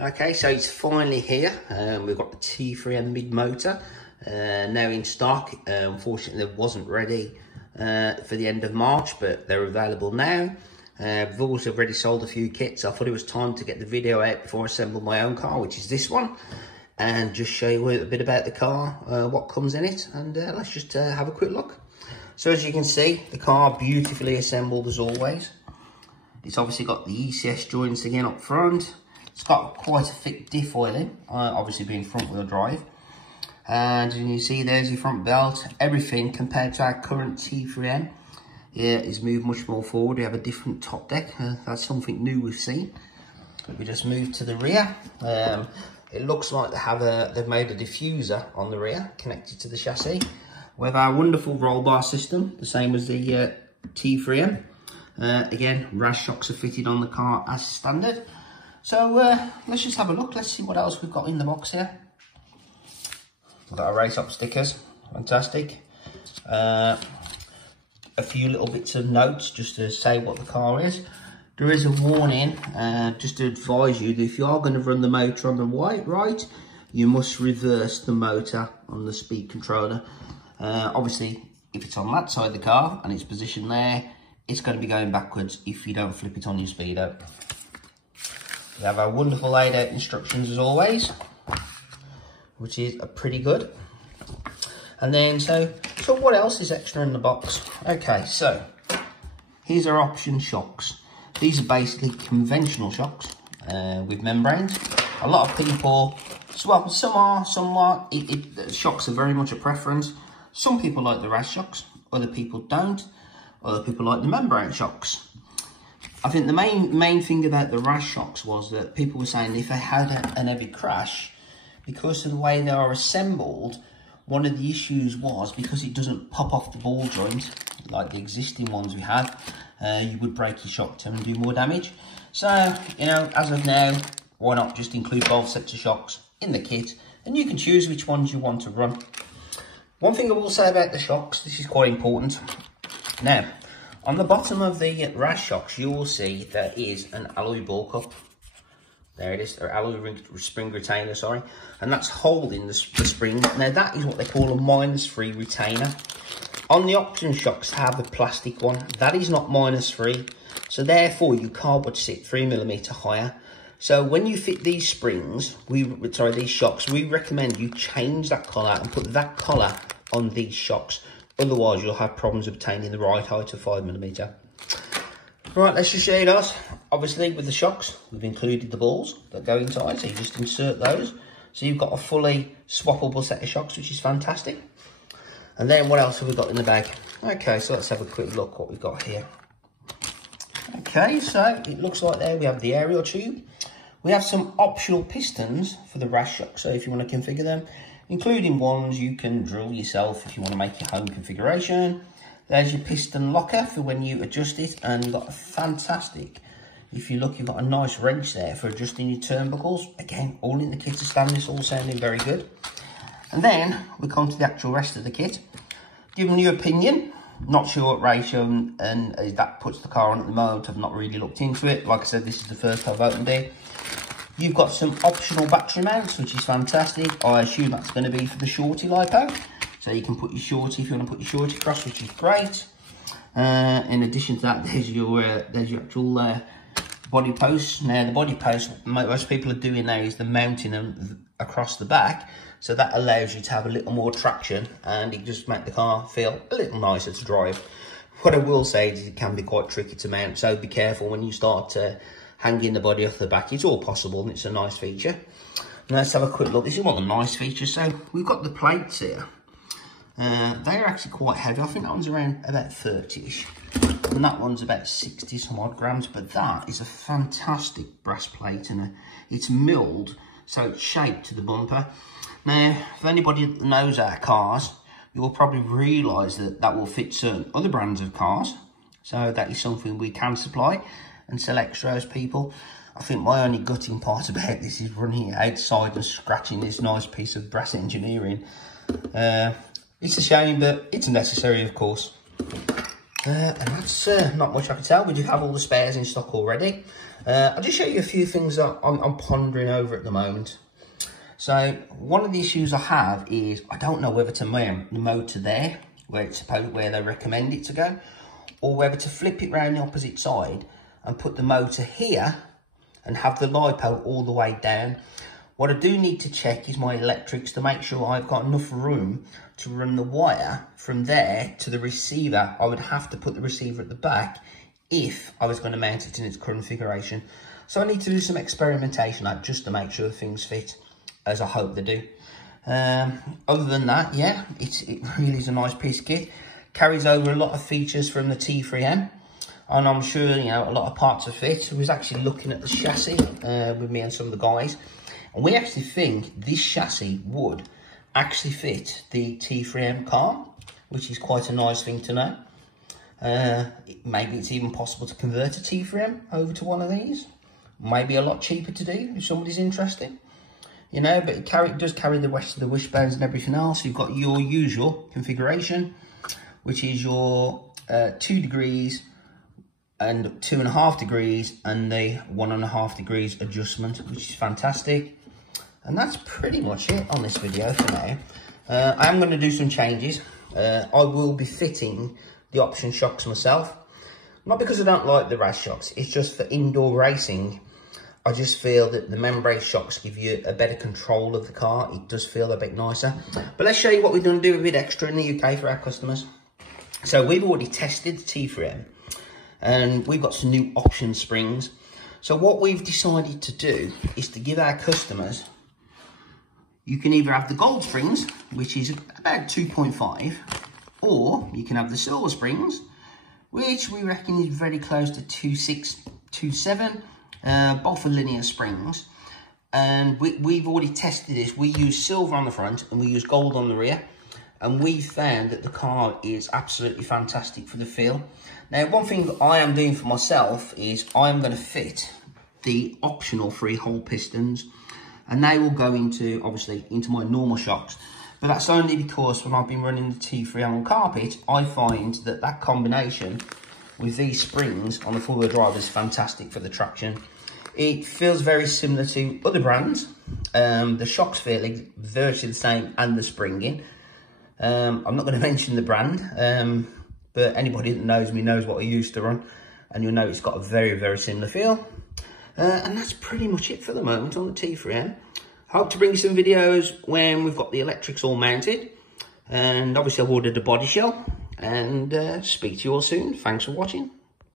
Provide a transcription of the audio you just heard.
Okay, so it's finally here. We've got the T3m mid motor now in stock. Unfortunately, it wasn't ready for the end of March, but they're available now. We've also already sold a few kits. I thought it was time to get the video out before I assemble my own car, which is this one, and just show you a bit about the car, what comes in it, and let's just have a quick look. So as you can see, the car beautifully assembled as always. It's obviously got the ECS joints again up front. It's got quite a thick diff oiling, obviously being front wheel drive. And you see there's your front belt. Everything compared to our current T3m is moved much more forward. We have a different top deck. That's something new we've seen. We just move to the rear. It looks like they've made a diffuser on the rear connected to the chassis. We have our wonderful roll bar system, the same as the T3m. Again, RAS shocks are fitted on the car as standard. So let's just have a look. Let's see what else we've got in the box here. We've got our race up stickers, fantastic. A few little bits of notes just to say what the car is. There is a warning, just to advise you that if you are going to run the motor on the right, you must reverse the motor on the speed controller. Obviously, if it's on that side of the car and it's positioned there, it's going to be going backwards if you don't flip it on your speedo. We have our wonderful laid out instructions as always, which is pretty good. And then, so what else is extra in the box? Okay, so here's our option shocks. These are basically conventional shocks with membranes. A lot of people, well, some are. Shocks are very much a preference. Some people like the RAS shocks, other people don't. Other people like the membrane shocks. I think the main thing about the RAS shocks was that people were saying if they had an heavy crash, because of the way they are assembled, one of the issues was because it doesn't pop off the ball joint like the existing ones we had, you would break your shock tube and do more damage. So, you know, as of now, why not just include both sets of shocks in the kit, and you can choose which ones you want to run. One thing I will say about the shocks, this is quite important. Now, on the bottom of the RAS shocks, you will see there is an alloy ball cup. There it is, or alloy spring retainer, sorry. And that's holding the spring. Now, that is what they call a -3 retainer. On the option shocks, have a plastic one. That is not -3. So therefore, your car would sit 3mm higher. So when you fit these springs, these shocks, we recommend you change that collar and put that collar on these shocks. Otherwise, you'll have problems obtaining the right height of 5mm. Right, let's just show you guys. Obviously, with the shocks, we've included the balls that go inside, so you just insert those. So you've got a fully swappable set of shocks, which is fantastic. And then what else have we got in the bag? Okay, so let's have a quick look what we've got here. Okay, so it looks like there we have the aerial tube. We have some optional pistons for the RAS shock, so if you want to configure them, including ones you can drill yourself if you want to make your home configuration. There's your piston locker for when you adjust it, and you've got a fantastic, if you look, you've got a nice wrench there for adjusting your turnbuckles. Again, all in the kit of standards, all sounding very good. And then we come to the actual rest of the kit. Giving you opinion, not sure what ratio and that puts the car on at the moment. I've not really looked into it. Like I said, this is the first I've opened it. You've got some optional battery mounts, which is fantastic. I assume that's going to be for the shorty lipo. So you can put your shorty if you want to put your shorty across, which is great. In addition to that, there's your actual body posts. Now, the body posts, most people are doing now is the mounting them across the back. So that allows you to have a little more traction, and it just makes the car feel a little nicer to drive. What I will say is it can be quite tricky to mount, so be careful when you start hanging the body off the back. It's all possible, and it's a nice feature. And let's have a quick look. This is one of the nice features. So we've got the plates here. They're actually quite heavy. I think that one's around about 30-ish. And that one's about 60 some odd grams. But that is a fantastic brass plate, and it's milled, so it's shaped to the bumper. Now, if anybody that knows our cars, you'll probably realise that that will fit certain other brands of cars. So that is something we can supply and sell extra as people. I think my only gutting part about this is running outside and scratching this nice piece of brass engineering. It's a shame, but it's necessary, of course. And that's not much I can tell. We do have all the spares in stock already. I'll just show you a few things that I'm pondering over at the moment. So one of the issues I have is I don't know whether to mount the motor there, where they recommend it to go, or whether to flip it round the opposite side and put the motor here and have the LiPo all the way down. What I do need to check is my electrics to make sure I've got enough room to run the wire from there to the receiver. I would have to put the receiver at the back if I was going to mount it in its current configuration. So I need to do some experimentation just to make sure things fit as I hope they do. Other than that, yeah, it really is a nice piece of kit. Carries over a lot of features from the T3M, and I'm sure, you know, a lot of parts are fit. I was actually looking at the chassis with me and some of the guys, and we actually think this chassis would actually fit the T3M car, which is quite a nice thing to know. Maybe it's even possible to convert a T3M over to one of these. Maybe a lot cheaper to do if somebody's interested. You know, but it does carry the rest of the wishbones and everything else. You've got your usual configuration, which is your 2 degrees and 2.5 degrees and the 1.5 degrees adjustment, which is fantastic. And that's pretty much it on this video for now. I am going to do some changes. I will be fitting the option shocks myself. Not because I don't like the race shocks, it's just for indoor racing. I just feel that the membrane shocks give you a better control of the car. It does feel a bit nicer. But let's show you what we're going to do a bit extra in the UK for our customers. So we've already tested the T3M and we've got some new option springs. So what we've decided to do is to give our customers, you can either have the gold springs, which is about 2.5, or you can have the silver springs, which we reckon is very close to 2.6, 2.7. Both are linear springs, and we've already tested this. We use silver on the front and we use gold on the rear, and we found that the car is absolutely fantastic for the feel. Now, one thing that I am doing for myself is I'm going to fit the optional 3-hole pistons, and they will go into, obviously, into my normal shocks. But that's only because when I've been running the T3M on carpet, I find that that combination with these springs on the four-wheel drive is fantastic for the traction. It feels very similar to other brands. The shocks feel virtually the same, and the springing. I'm not going to mention the brand, but anybody that knows me knows what I used to run, and you'll know it's got a very, very similar feel. And that's pretty much it for the moment on the T3M. Hope to bring you some videos when we've got the electrics all mounted, and obviously I've ordered a body shell. And speak to you all soon. Thanks for watching.